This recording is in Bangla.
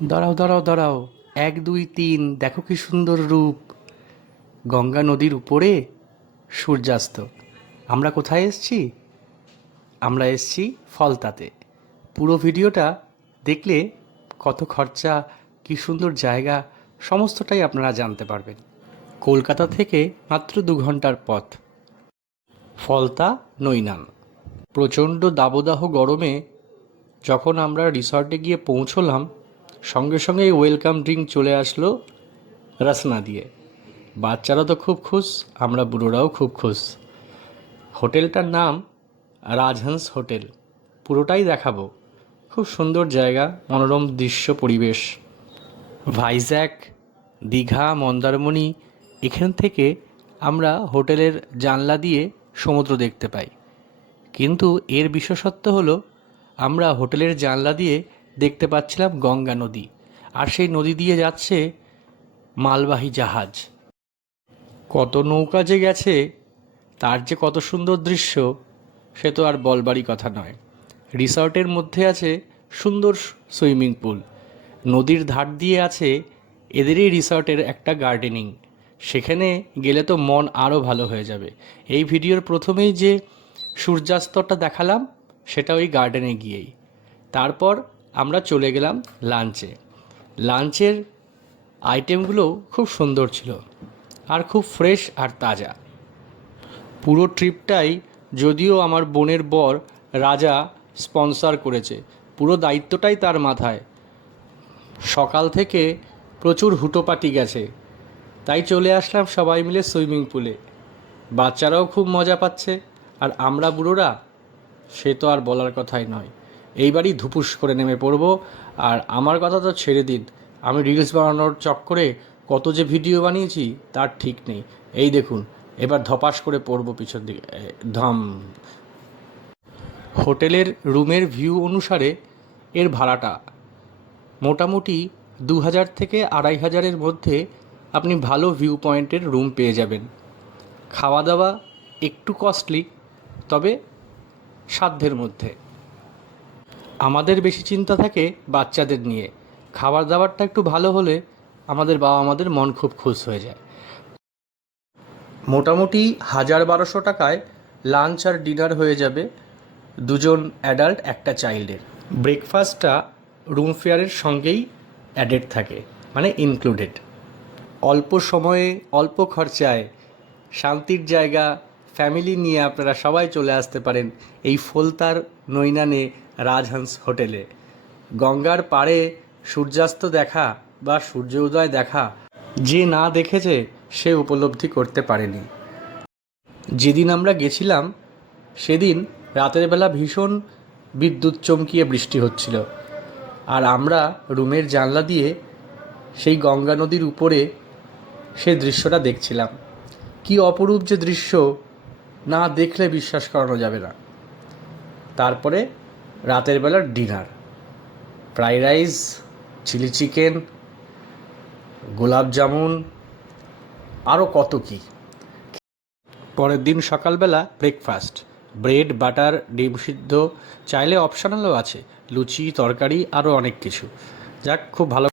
দাঁড়াও দাঁড়াও দাঁড়াও, 1 2 3, দেখো কি সুন্দর রূপ। গঙ্গা নদীর উপরে সূর্যাস্ত। আমরা কোথায় এসেছি? আমরা এসেছি ফলতাতে। পুরো ভিডিওটা দেখলে কত খরচা, কি সুন্দর জায়গা, সমস্তটাই আপনারা জানতে পারবেন। কলকাতা থেকে মাত্র 2 ঘন্টার পথ। ফলতা নৈনান। প্রচণ্ড দাবদাহ গরমে যখন আমরা রিসর্টে গিয়ে পৌঁছলাম, সঙ্গে সঙ্গেই ওয়েলকাম ড্রিঙ্ক চলে আসলো রসনা দিয়ে। বাচ্চারা তো খুব খুশ, আমরা বুড়োরাও খুব খুশ। হোটেলটার নাম রাজহংস হোটেল। পুরোটাই দেখাবো। খুব সুন্দর জায়গা, মনোরম দৃশ্য পরিবেশ। ভাইজ্যাক, দীঘা, মন্দারমণি, এখান থেকে আমরা হোটেলের জানলা দিয়ে সমুদ্র দেখতে পাই। কিন্তু এর বিশেষত্ব হলো আমরা হোটেলের জানলা দিয়ে দেখতে পাচ্ছিলাম গঙ্গা নদী, আর সেই নদী দিয়ে যাচ্ছে মালবাহী জাহাজ। কত নৌকা যে গেছে, তার যে কত সুন্দর দৃশ্য, সে তো আর বলবারই কথা নয়। রিসর্টের মধ্যে আছে সুন্দর সুইমিং পুল। নদীর ধার দিয়ে আছে এদেরই রিসর্টের একটা গার্ডেনিং। সেখানে গেলে তো মন আরও ভালো হয়ে যাবে। এই ভিডিওর প্রথমেই যে সূর্যাস্তটা দেখালাম, সেটা ওই গার্ডেনে গিয়েই। তারপর আমরা চলে গেলাম লাঞ্চে। লাঞ্চের আইটেমগুলোও খুব সুন্দর ছিল, আর খুব ফ্রেশ আর তাজা। পুরো ট্রিপটাই যদিও আমার বোনের বর রাজা স্পন্সর করেছে, পুরো দায়িত্বটাই তার মাথায়। সকাল থেকে প্রচুর হুটোপাটি গেছে, তাই চলে আসলাম সবাই মিলে সুইমিং পুলে। বাচ্চারাও খুব মজা পাচ্ছে, আর আমরা বুড়োরা সে তো আর বলার কথাই নয়। এইবারই ধুপুস করে নেমে পড়ব। আর আমার কথা তো ছেড়ে দিন, আমি রিলস বানানোর চক্করে কত যে ভিডিও বানিয়েছি তার ঠিক নেই। এই দেখুন, এবার ধপাস করে পড়ব পিছন দিকে, ধম। হোটেলের রুমের ভিউ অনুসারে এর ভাড়াটা মোটামুটি 2000 থেকে 2500-এর মধ্যে আপনি ভালো ভিউ পয়েন্টের রুম পেয়ে যাবেন। খাওয়া দাওয়া একটু কস্টলি, তবে সাধ্যের মধ্যে। আমাদের বেশি চিন্তা থাকে বাচ্চাদের নিয়ে। খাবার দাবারটা একটু ভালো হলে আমাদের বাবা আমাদের মন খুব খুশ হয়ে যায়। মোটামুটি 1000-1200 টাকায় লাঞ্চ আর ডিনার হয়ে যাবে দুজন অ্যাডাল্ট একটা চাইল্ডের। ব্রেকফাস্টটা রুম ফেয়ারের সঙ্গেই অ্যাডেড থাকে, মানে ইনক্লুডেড। অল্প সময়ে অল্প খরচায় শান্তির জায়গা, ফ্যামিলি নিয়ে আপনারা সবাই চলে আসতে পারেন এই ফলতার নৈনানে রাজহংস হোটেলে। গঙ্গার পাড়ে সূর্যাস্ত দেখা বা সূর্য উদয় দেখা, যে না দেখেছে সে উপলব্ধি করতে পারেনি। যেদিন আমরা গেছিলাম সেদিন রাতের বেলা ভীষণ বিদ্যুৎ চমকিয়ে বৃষ্টি হচ্ছিল, আর আমরা রুমের জানলা দিয়ে সেই গঙ্গা নদীর উপরে সে দৃশ্যটা দেখছিলাম। কি অপরূপ যে দৃশ্য, না দেখলে বিশ্বাস করানো যাবে না। তারপরে রাতের বেলার dinner, fried rice, chilli chicken, gulab jamun, আরও কত কী। পরের দিন সকালবেলা ব্রেকফাস্ট, ব্রেড, বাটার, ডিম সিদ্ধ, চাইলে অপশনালও আছে লুচি, তরকারি, আরও অনেক কিছু। যাক, খুব ভালো।